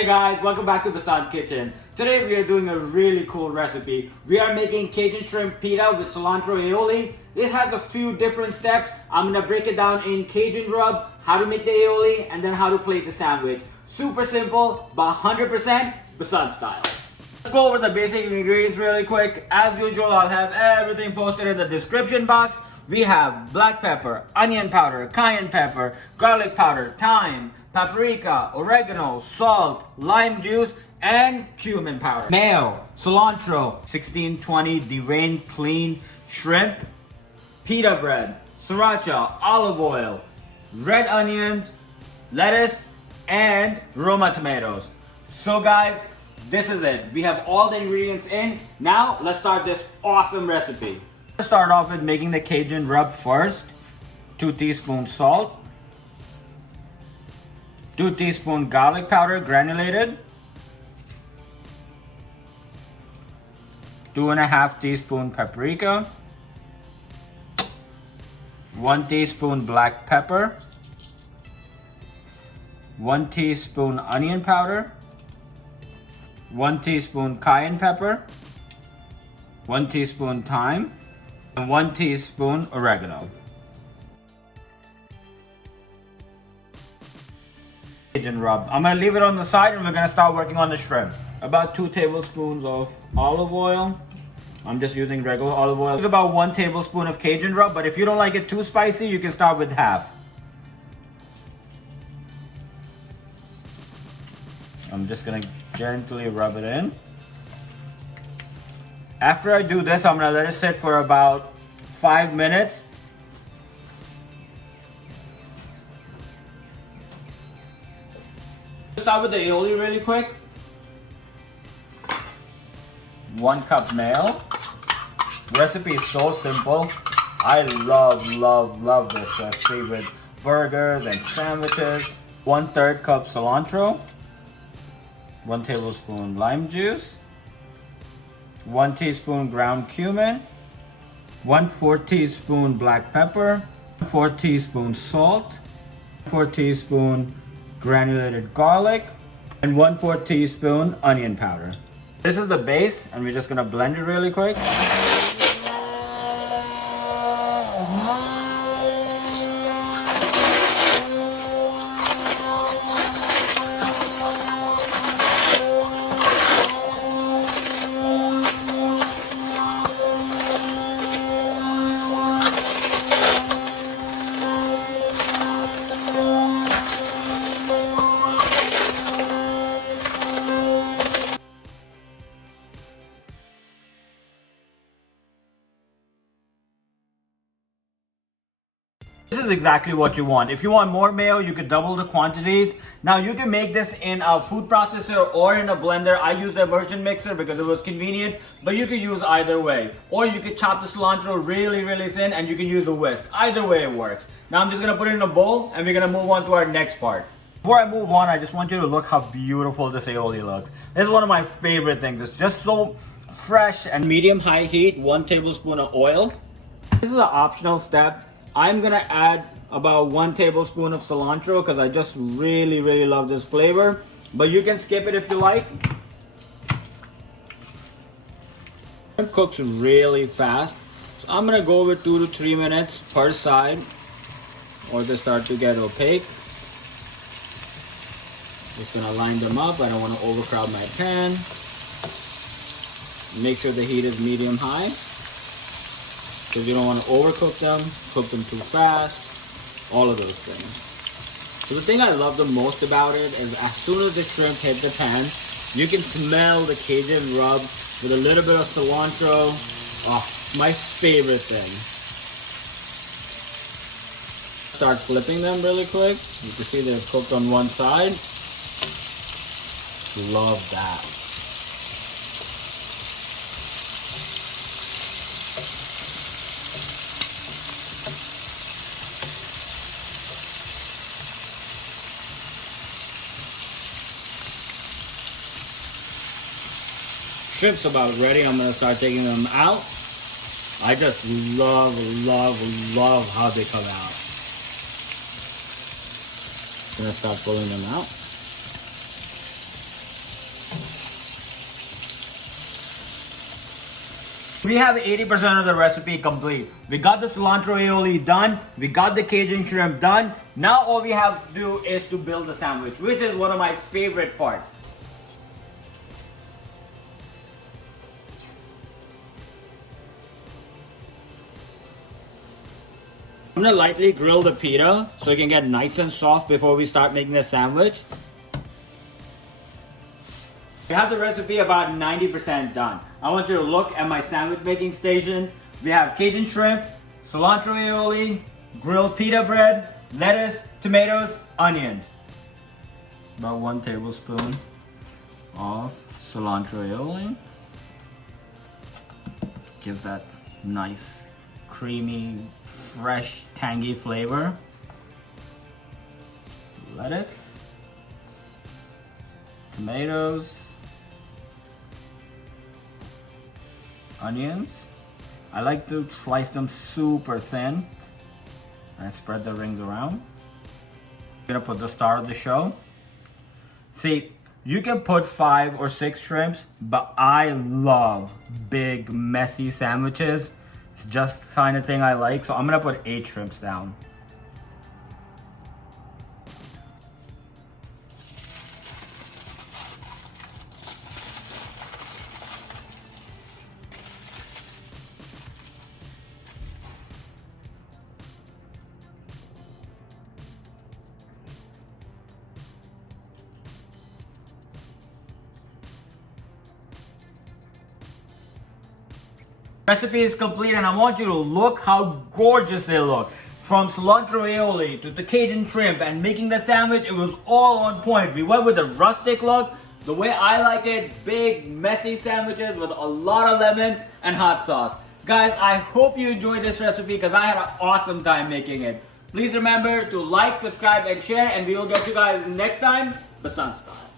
Hey guys, welcome back to Basan's Kitchen. Today we are doing a really cool recipe. We are making Cajun shrimp pita with cilantro aioli. This has a few different steps. I'm gonna break it down in Cajun rub, how to make the aioli, and then how to plate the sandwich. Super simple, but 100% Basan style. Let's go over the basic ingredients really quick. As usual, I'll have everything posted in the description box. We have black pepper, onion powder, cayenne pepper, garlic powder, thyme, paprika, oregano, salt, lime juice, and cumin powder. Mayo, cilantro, 1620 deveined clean shrimp, pita bread, sriracha, olive oil, red onions, lettuce, and Roma tomatoes. So guys, this is it. We have all the ingredients in. Now, let's start this awesome recipe. Let's start off with making the Cajun rub first. 2 teaspoons salt. 2 teaspoons garlic powder granulated. 2.5 teaspoons paprika. 1 teaspoon black pepper. 1 teaspoon onion powder. 1 teaspoon cayenne pepper. 1 teaspoon thyme. And 1 teaspoon oregano. Cajun rub. I'm gonna leave it on the side and we're gonna start working on the shrimp. About 2 tablespoons of olive oil. I'm just using regular olive oil. It's about 1 tablespoon of Cajun rub, but if you don't like it too spicy, you can start with half. I'm just gonna gently rub it in. After I do this, I'm gonna let it sit for about 5 minutes. Start with the aioli really quick. 1 cup mayo. Recipe is so simple. I love this recipe with burgers and sandwiches. 1/3 cup cilantro. 1 tablespoon lime juice. 1 teaspoon ground cumin. 1/4 teaspoon black pepper. 4 teaspoons salt. 4 teaspoon granulated garlic. And 1/4 teaspoon onion powder. This is the base, and we're just gonna blend it really quick. This is exactly what you want. If you want more mayo, you could double the quantities. Now you can make this in a food processor or in a blender. I use the immersion mixer because it was convenient, but you could use either way. Or you could chop the cilantro really thin and you can use a whisk. Either way it works. Now I'm just gonna put it in a bowl and we're gonna move on to our next part. Before I move on, I just want you to look how beautiful this aioli looks. This is one of my favorite things. It's just so fresh and medium-high heat, 1 tablespoon of oil. This is an optional step. I'm gonna add about 1 tablespoon of cilantro because I just really love this flavor, but you can skip it if you like. It cooks really fast, so I'm gonna go with 2 to 3 minutes per side or they start to get opaque. Just gonna line them up. I don't want to overcrowd my pan. Make sure the heat is medium high, because you don't want to overcook them, cook them too fast, all of those things. So the thing I love the most about it is as soon as the shrimp hit the pan, you can smell the Cajun rub with a little bit of cilantro. Oh, my favorite thing. Start flipping them really quick. You can see they're cooked on one side. Love that. Shrimp's about ready. I'm gonna start taking them out. I just love how they come out. Gonna start pulling them out. We have 80% of the recipe complete. We got the cilantro aioli done. We got the Cajun shrimp done. Now all we have to do is to build the sandwich, which is one of my favorite parts. I'm gonna lightly grill the pita so it can get nice and soft before we start making the sandwich. We have the recipe about 90% done. I want you to look at my sandwich making station. We have Cajun shrimp, cilantro aioli, grilled pita bread, lettuce, tomatoes, onions. About 1 tablespoon of cilantro aioli. Gives that nice, creamy, fresh, tangy flavor. Lettuce, tomatoes, onions. I like to slice them super thin and spread the rings around. I'm gonna put the star of the show. See, you can put 5 or 6 shrimps, but I love big, messy sandwiches. It's just the kind of thing I like, so I'm gonna put 8 shrimps down. Recipe is complete and I want you to look how gorgeous they look. From cilantro aioli to the Cajun shrimp and making the sandwich, it was all on point. We went with a rustic look, the way I like it, big messy sandwiches with a lot of lemon and hot sauce. Guys, I hope you enjoyed this recipe because I had an awesome time making it. Please remember to like, subscribe and share, and we will get you guys next time, Basan style.